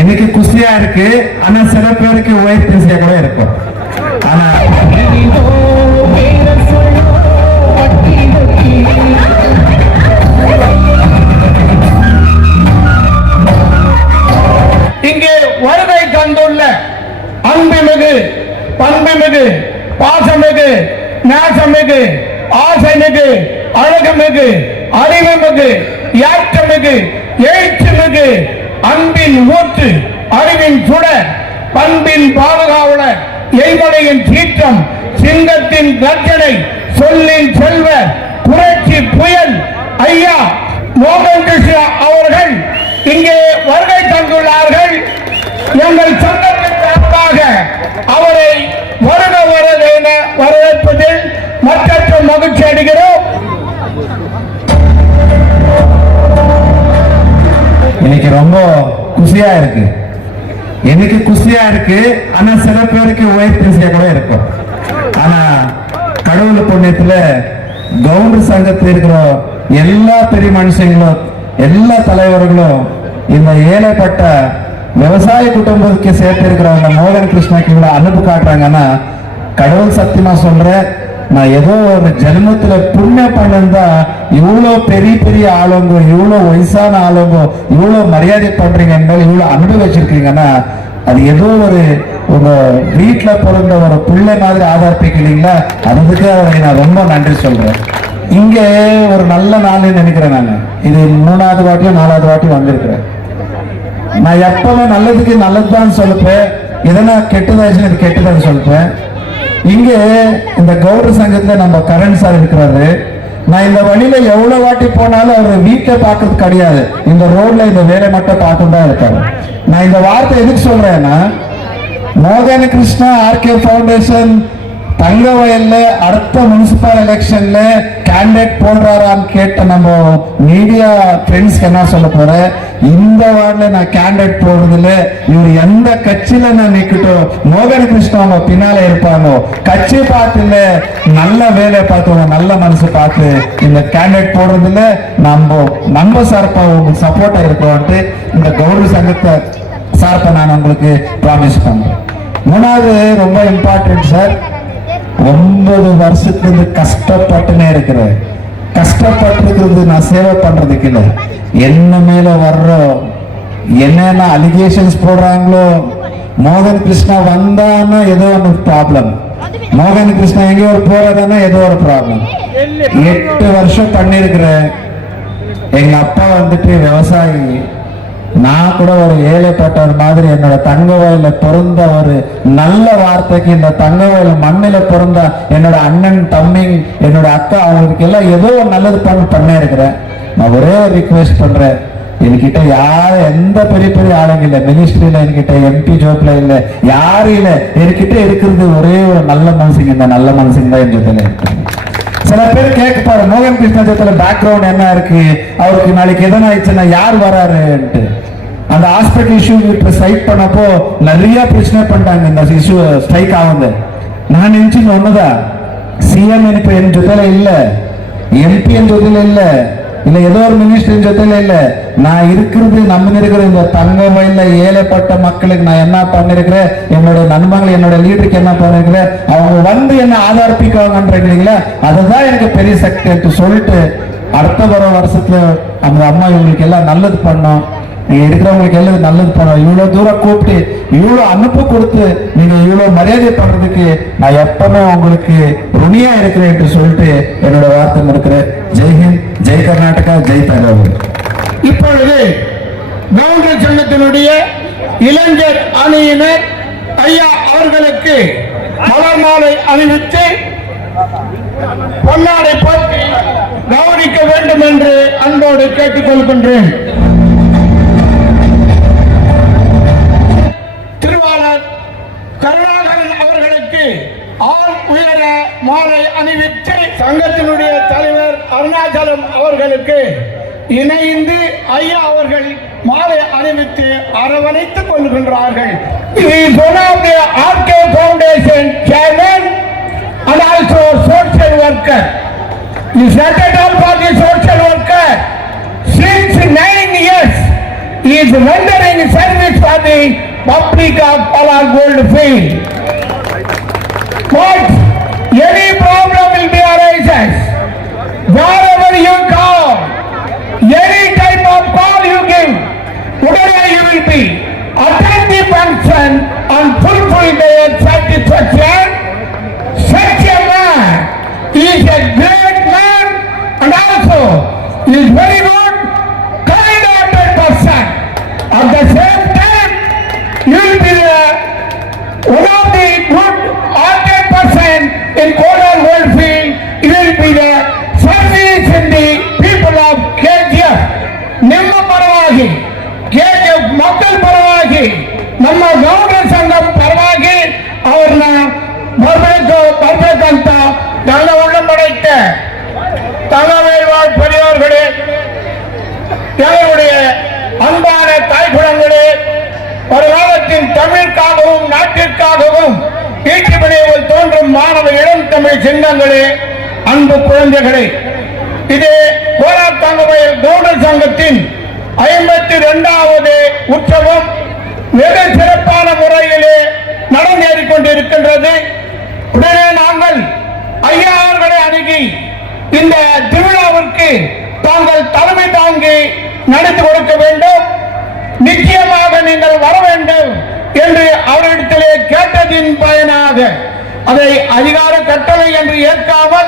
எனக்கு குஷியா இருக்கு. ஆனா சில பேருக்கு ஒயிட் குஷியா கூட இருக்கும். ஆனா இங்கே வருகை தந்துள்ள அன்புமிகு, பண்புமிகு, பாசமிகு, நேசமிகு, ஆசைமிகு, அழகுமிகு, அறிவுமிகு, ஏற்றமிகு, எழுச்சிமிகு, அன்பின் ஊற்று, அறிவின் சுடர், பண்பின் பாதுகாவலர், எய்மலையின் சீற்றம், சிங்கத்தின் கர்ஜனை, சொல்லின் செல்வ, புரட்சி புயல் ஐயா மோகன் கிருஷ்ணா அவர்கள் இங்கே வருகை தந்துள்ளார்கள். எங்கள் சங்கத்தின் சார்பாக அவரை வருக வருக என வரவேற்பதில் மற்றற்ற மகிழ்ச்சி அடைகிறோம். இன்னைக்கு ரொம்ப குஷியா இருக்கு. எனக்கு குஷியா இருக்கு. ஆனா சில பேருக்கு ஒயிட் குஷியா கூட இருக்கும். ஆனா கடவுள் புண்ணியத்துல கவுண்டர் சங்கத்தில் இருக்கிற எல்லா பெரிய மனுஷங்களும், எல்லா தலைவர்களும் இந்த ஏழைப்பட்ட விவசாய குடும்பத்துக்கு சேர்த்து இருக்கிறவங்க மோகன் கிருஷ்ணாக்கு இவ்வளவு அனுப்பு காட்டுறாங்கன்னா, கடவுள் சத்தியமா சொல்றேன், நான் ஏதோ ஒரு ஜென்மத்துல புண்ணியம் பண்ணிருந்தா இவ்வளவு பெரிய பெரிய ஆளுங்க, இவ்வளவு வயசான ஆளுங்க இவ்வளவு மரியாதை பண்றீங்க, இவ்வளவு அன்பு வச்சிருக்கீங்கன்னா அது ஏதோ ஒரு உங்க வீட்டுல பிறந்த ஒரு பிள்ளை மாதிரி ஆதரிப்பீங்களா, அதுக்கு அவரை நான் ரொம்ப நன்றி சொல்றேன். இங்க ஒரு நல்ல நாள்னு நினைக்கிறேன். நான் இது 3வது வாட்டியும் 4வது வாட்டி வந்திருக்கிறேன். நான் எப்பவுமே நல்லதுக்கு நல்லதுதான் சொல்லுப்பேன், எதனா கெட்டதாச்சுன்னு இது கெட்டதான்னு சொல்லுப்பேன். இங்க இந்த கவுண்டர் சங்கத்துல நம்ம கரண் சார் இருக்கிறாரு. நான் இந்த வழியில எவ்வளவு வாட்டி போனாலும் அவர் வீட்டை பார்க்கறது கிடையாது, இந்த ரோட்ல இந்த வேலை மட்டும் பார்த்துட்டு தான் இருக்காரு. நான் இந்த வார்த்தை எதுக்கு சொல்றேன்னா, மோகன் கிருஷ்ணா ஆர்கே ஃபவுண்டேஷன் தங்கவயல்ல அடுத்த முனிசிபல் எலெக்ஷன்ல கேண்டிடேட் போடுறாரான்னு கேட்ட நம்ம மீடியா ஃப்ரெண்ட்ஸ்க்கு என்ன சொல்ல போறேன், இந்த வார்டுல நான் கேண்டிடேட் போடுறதுல இவர் எந்த கட்சியில நான் நிக்கட்டும், மோகன் கிருஷ்ணா அவங்க பின்னால இருப்பாங்க. கட்சி பார்த்து இல்ல, நல்ல வேலை பார்த்து, நல்ல மனசு பார்த்து இந்த கேண்டிடேட் போடுறதுல நம்ம சார்பா உங்களுக்கு சப்போர்ட்டா இருக்கோம்ட்டு இந்த கவுண்டர் சங்கத்தை சார்பா நான் உங்களுக்கு ப்ராமிஸ் பண்றேன். 3வது ரொம்ப இம்பார்ட்டன்ட் சார், 9 வருஷத்துக்கு கஷ்டப்பட்டுனே இருக்கிறேன். கஷ்டப்பட்டு நான் சேவை பண்றதுக்கு இல்லை, என்ன மேல வர்ற என்னென்ன அலிகேஷன்ஸ் போடுறாங்களோ, மோகன் கிருஷ்ணா வந்தான்னா ஏதோ ஒன்று ப்ராப்ளம், மோகன் கிருஷ்ணா எங்கேயோ ஒரு போறதானா ஏதோ ஒரு ப்ராப்ளம். 8 வருஷம் பண்ணிருக்கிறேன். எங்க அப்பா வந்துட்டு விவசாயி, நான் கூட ஒரு ஏழைப்பட்டவர் மாதிரி என்னோட தங்கவயல பிறந்த ஒரு நல்ல வார்த்தைக்கு இந்த தங்கவயல் மண்ணில பிறந்த என்னோட அண்ணன் தம்பி என்னோட அக்கா அவங்களுக்கு எல்லாம் ஏதோ ஒரு நல்லது பண்ண இருக்கிறேன். நான் ஒரே ஒரு ரிக்வெஸ்ட் பண்றேன், என்கிட்ட யாரும் எந்த பெரிய பெரிய ஆளுங்க இல்லை, மினிஸ்ட்ரியில என்கிட்ட எம்பி ஜோப்ல இல்ல, யாரும் இல்லை, என்கிட்ட இருக்கிறது ஒரே ஒரு நல்ல மனுஷங்க. இந்த நல்ல மனுஷங்க தான் என் ஜொத்துல இருக்கு. சில பேர் கேட்க பாரு, மோகன் கிருஷ்ணா ஜொத்துல பேக்ரவுண்ட் என்ன இருக்கு, அவருக்கு நாளைக்கு எதனா ஆயிடுச்சுன்னா யார் வராருன்ட்டு. அந்த ஹாஸ்பிட்டல் இஷ்யூ இப்ப ஸ்ட்ரைக் பண்ணப்போ நிறைய பிரச்சனை பண்ணிட்டாங்க. இந்த இஷ்யூ ஸ்ட்ரைக் ஆகுது. நான் நினைச்சு ஒண்ணுதான், சிஎம் இப்ப என் ஜொத்துல இல்ல, எம்பி என் ஜொத்துல இல்ல, இல்ல ஏதோ ஒரு மினிஸ்டர் ஜொத்துல இல்ல, நான் இருக்கிறது நம்ம இருக்கிற இந்த தங்க வயல்ல ஏழைப்பட்ட மக்களுக்கு நான் என்ன பண்ணிருக்கிறேன், என்னோட நண்பர்கள் என்னோட லீடருக்கு என்ன பண்ணிருக்கிறேன், அவங்க வந்து என்ன ஆதரிப்பிக்குவாங்கன்றீங்களா, அதுதான் எனக்கு பெரிய சக்தி சொல்லிட்டு அடுத்த வர வருஷத்துல அந்த அம்மா இவங்களுக்கு எல்லாம் நல்லது பண்ணோம், நீங்க இருக்கிறவங்களுக்கு எல்லாம் நல்லது பண்ணோம், இவ்வளவு தூரம் கூப்பிட்டு இவ்வளவு அனுப்பு கொடுத்து நீங்க இவ்வளவு மரியாதை பண்றதுக்கு நான் எப்பவுமே உங்களுக்கு ருணியா இருக்கிறேன் என்று சொல்லிட்டு என்னோட வார்த்தை இருக்கிறேன். ஜெய்ஹிந்த், ஜெய் கர்நாடகா, ஜெய் தங்கவேல். இப்பொழுது கவுண்டர் சங்கத்தினுடைய இளைஞர் அணியினர் ஐயா அவர்களுக்கு மலர் மாலை அணிவித்து பொன்னாடை போற்றி கௌரவிக்க வேண்டும் என்று அன்போடு கேட்டுக் கொள்கின்றேன். திருவாளர் கருணாகரன் அவர்களுக்கு ஆள் உயர மாலை அணிவித்து சங்கத்தினுடைய தலைவர் அருணாச்சலம் அவர்களுக்கு இணைந்து ஐயா அவர்கள் மாலை அணிவித்து அரவணைத்துக் கொள்கின்றார்கள். He is one of the RK Foundation chairman and also worker. He started all for the social worker. Since 9 years, he is rendering service for the public of Pala Goldfield. But any problem will be arises. Wherever you go, any type of call you give, whatever you will be, attend the function and fulfill their satisfaction. Such a man is a great man and also is very good, kind-hearted person. At the same time, you will be one of the good-hearted person in Kolar Goldfield. You will be the service in the people of KGF. ನಿಮ್ಮ ಪರವಾಗಿ KGF ಮಕ್ಕಳ ಪರವಾಗಿ ನಮ್ಮ ಗೌಡ ಸಂಘಂ ಪರವಾಗಿ ಅವ್ರನ್ನ ಬರ್ಬೇಕಂತ நல்ல உள்ளம் படைத்த தங்கவேல்வாழ் பெரியோர்களே, என்னுடைய அன்பான தாய்குலங்களே, ஒரு காலத்தின் தமிழுக்காகவும் நாட்டிற்காகவும் ஈட்டிப்படையில் தோன்றும் மாணவ இளம் தமிழ் சின்னங்களே, அன்பு குழந்தைகளே, இது கோலார் தங்கவேல் கவுடர் சங்கத்தின் 52வது உற்சவம் வெகு சிறப்பான முறையிலே நடந்தேறிக் கொண்டிருக்கின்றது. உடனே நாங்கள் ஐயா அவர்களை அணுகி இந்த திருவிழாவிற்கு தாங்கள் தலைமை தாங்கி நடத்தி கொடுக்க வேண்டும், நிச்சயமாக நீங்கள் வர வேண்டும் என்று அவரிடத்திலே கேட்டதின் பயனாக அதை அதிகார கட்டளை என்று ஏற்காமல்